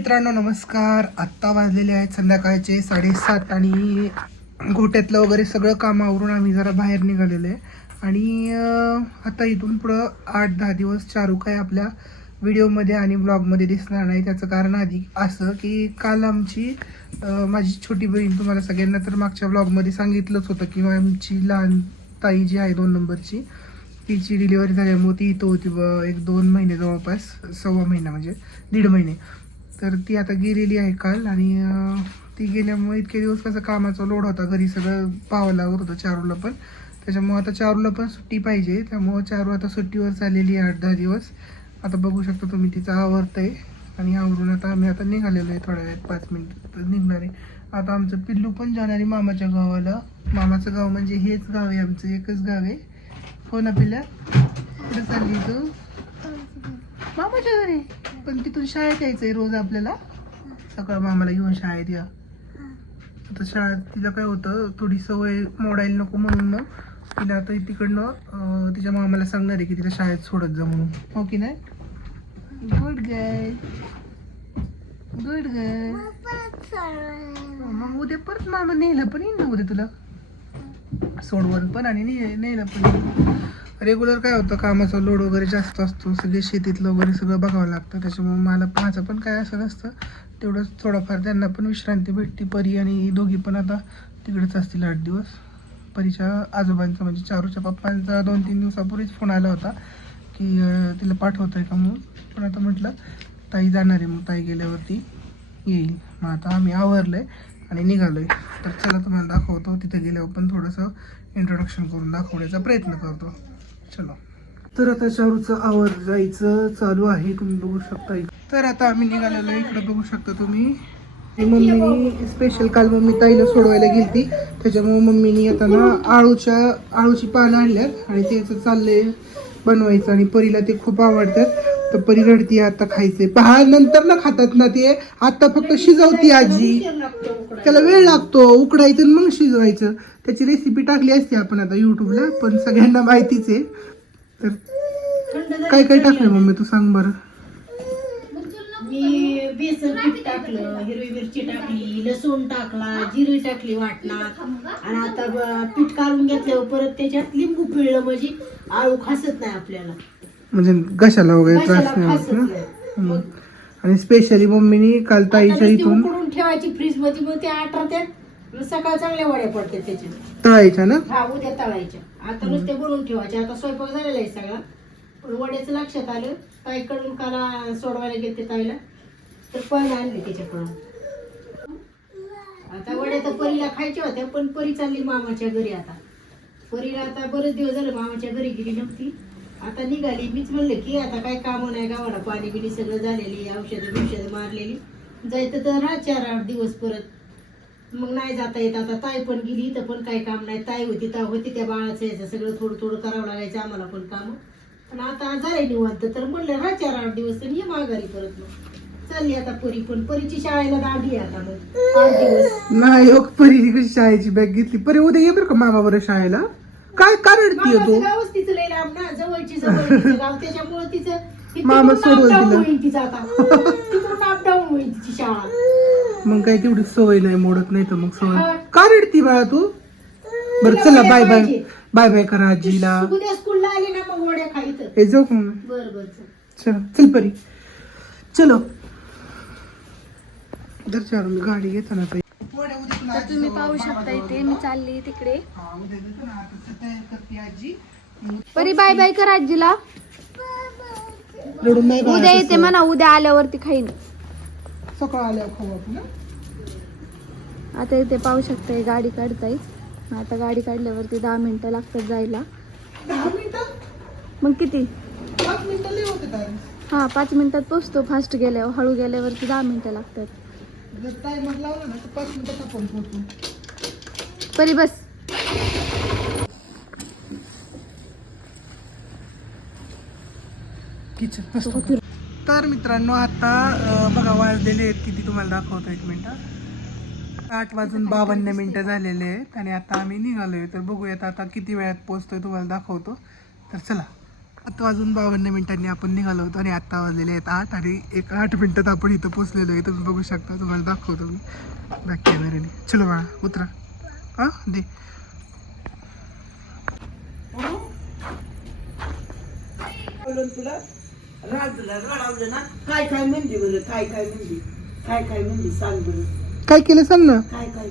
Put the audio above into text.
मित्रांनो नमस्कार. आत्ता वाजलेले आहेत संध्याकाळचे साडेसात आणि गोट्यातलं वगैरे सगळं काम आवरून आम्ही जरा बाहेर निघालेलो. आहे आणि आता इथून पुढं आठ दहा दिवस चारू काय आपल्या व्हिडिओमध्ये आणि ब्लॉगमध्ये दिसणार नाही. त्याचं कारण आधी असं की काल आमची माझी छोटी बहीण तुम्हाला सगळ्यांना तर मागच्या ब्लॉगमध्ये सांगितलंच होतं की आमची लहान ताई जी आहे दोन नंबरची तिची डिलिव्हरी झाल्यामुळे ती इथं होती ब एक दोन महिने जवळपास सव्वा महिना म्हणजे दीड महिने. तर ती आता गेलेली आहे काल आणि ती गेल्यामुळे इतके दिवस कसं कामाचा लोड होता घरी सगळं पाहावं होतं चारूला पण. त्याच्यामुळे आता चारूला पण सुट्टी पाहिजे त्यामुळं चारू आता सुट्टीवर चाललेली आहे आठ दहा दिवस. आता बघू शकता तुम्ही तिचं आवडतं आहे आणि आवरून आता आम्ही आता निघालेलो आहे थोड्या वेळात पाच मिनिट निघणार आहे. आता आमचं पिल्लू पण जाणार आहे मामाच्या गावाला. मामाचं गाव म्हणजे हेच गाव आहे आमचं एकच गाव आहे. हो ना पिल्या कुठं चालली तू? मामाच्या घरी. पण तिथून शाळेत यायचं आहे रोज आपल्याला. सकाळ मामाला घेऊन शाळेत या. आता शाळेत तिला काय होतं थोडी सवय मोडायला नको म्हणून मग तिला आता तिकडनं तिच्या मामाला सांगणार आहे की तिला शाळेत सोडत जा म्हणून. हो की नाही? Good guy. Good guy. मग उद्या परत मामा नेलं पण येईन ना उद्या तुला? सोडवण पण आणि ने- नेलं पण रेग्युलर काय होतं? कामाचा लोड वगैरे जास्त असतो. सगळे शेतीतलं वगैरे सगळं बघावं लागतं. त्याच्यामुळे मला माझं पण काय असं नसतं. तेवढंच थोडंफार त्यांना पण विश्रांती भेटते. परी आणि दोघी पण आता तिकडेच असतील आठ दिवस. परीच्या आजोबांचा म्हणजे चारूच्या पप्पांचा दोन तीन दिवसापूर्वीच फोन आला होता की तिला पाठवत आहे का म्हणून. पण आता म्हटलं ताई जाणार आहे. मग ताई गेल्यावरती येईल. मग आता आम्ही आवरलं आहे आणि निघालो आहे तर चला तुम्हाला दाखवतो. तिथे गेल्यावर पण थोडंसं इंट्रोडक्शन करून दाखवण्याचा प्रयत्न करतो. चलो. तर आता शाहरूचं आवर जायचं चालू आहे तुम्ही बघू शकता तर आता आम्ही निघालेलो इकडं इकडे बघू शकता तुम्ही. मम्मी स्पेशल काल मम्मी ताईला सोडवायला गेलती. त्याच्यामुळे मम्मीनी आता ना आळूच्या आळूची पानं आणल्यात आणि त्याचं चाललंय बनवायचं आणि परीला ते खूप आवडतात. तर परी रडती आता खायचे पहा नंतर ना खातात ना ते. आता फक्त शिजवती आजी. त्याला वेळ लागतो उकडायचं आणि मग शिजवायचं. त्याची रेसिपी टाकली असते आपण आता युट्यूबला पण सगळ्यांना माहितीच आहे. तर काय काय टाकलं मम्मी तू सांग बरं. मी बेसन पीठ टाकलं हिरवी मिरची टाकली लसूण टाकला जिरी टाकली वाटणार आणि आता पीठ काढून घेतल्यावर परत त्याच्यात लिंबू पिळलं म्हणजे आळू खासत नाही आपल्याला. म्हणजे घशाला वगैरे त्रास नाही होत ना. आणि स्पेशली मम्मीनी काल ताईच्या इथून उकडून ठेवायची फ्रीजमध्ये मग ते आठवत्यात सकाळ चांगल्या वड्या पडतात त्याच्या तळायच्या ना? हा उद्या तळायच्या. आता नुसते बनवून ठेवायचे. आता स्वयंपाक झालेला आहे सगळा. पण वड्याचं लक्षात आलं. ताईकडून काला सोडवायला गेले ताईला. तर पण आणले त्याच्याकडून. आता वड्या तर परीला खायच्या होत्या पण परी चालली मामाच्या घरी आता. परीला आता बरेच दिवस झाले मामाच्या घरी गेली नव्हती. आता निघाली. मीच म्हणले की आता काय कामं नाही गावाला. पाणी बिणी सगळं झालेली औषधं बिषधं मारलेली. जायचं तर राहा चार आठ दिवस परत. मग नाही जाता येत. आता ताई पण गेली. इथं पण काही काम नाही. ताई होती ता होती. त्या बाळाचं यायचं सगळं थोडं थोडं करावं लागायचं. आम्हाला पण काम. पण आता झालंय निवांत. तर म्हणलं राहा चार आठ दिवस तर ये माघारी परत मग. चालली आता परी पण. परीची शाळेला दाढी आता मग. आठ दिवस. नाही हो परी शाळेची बॅग घेतली. परी उद्या ये बरं का मामा बरं शाळेला? काय का रडतीये तू मामाचं गावच तिचं लय लांब ना जवळची जवळ तिचं गाव त्याच्यामुळे तिचं ती मामा सोडून दिलं. होईल तिचं आता तिकडून अपडाऊन होईल तिची शाळा मग काय तेवढी सवय नाही मोडत नाही तर मग हा. सवय का रडती बाळा तू बरं तिला चला बाय बाय पाहिजे. बाय बाय करा आजीला उद्या स्कूलला आली ना मग वड्या खाईत हे जाऊ का मग? बर बर चल. चलो चल परी चलो उधर चालू मी गाडी घेताना ताई. तर तुम्ही पाहू शकता इथे मी चालली तिकडे. परी बाय बाय कर आजीला. उद्या येते. म्हणा उद्या आल्यावरती खाईन. सकाळ आल्यावर खाऊ आपण? आता इथे पाहू शकता गाडी काढताय. आता गाडी काढल्यावरती दहा मिनिटं लागतात जायला. मग किती. हा पाच मिनिटात पोचतो. फास्ट गेल्यावर हळू गेल्यावरती दहा मिनिटं लागतात. जर टायमर लावला ना तर पाच मिनिटात आपण पोहोचू परी बस. किचन तर मित्रांनो आता अं, बघा वाजलेले आहेत किती तुम्हाला दाखवतो एक मिनिट. आठ वाजून बावन्न मिनिटं झालेले आहेत आणि आता आम्ही निघालोय. तर बघूयात आता किती वेळात पोहोचतोय तुम्हाला दाखवतो. तर चला. सात वाजून बावन्न मिनिटांनी आपण निघालो होतो आणि आत्ता वाजलेले आहेत आठ आणि एक आठ मिनिटात आपण इथं पोचलेलो आहे. तुम्ही बघू शकता तुम्हाला दाखवतो मी. बॅक कॅमेऱ्याने चलो बाळा उतरा. हां दे. बोलून तुला राजला रडावलं ना काय काय म्हणली बरं? काय काय म्हणली? काय काय म्हणली? सांग बरं. काय केलं सांग ना? काय काय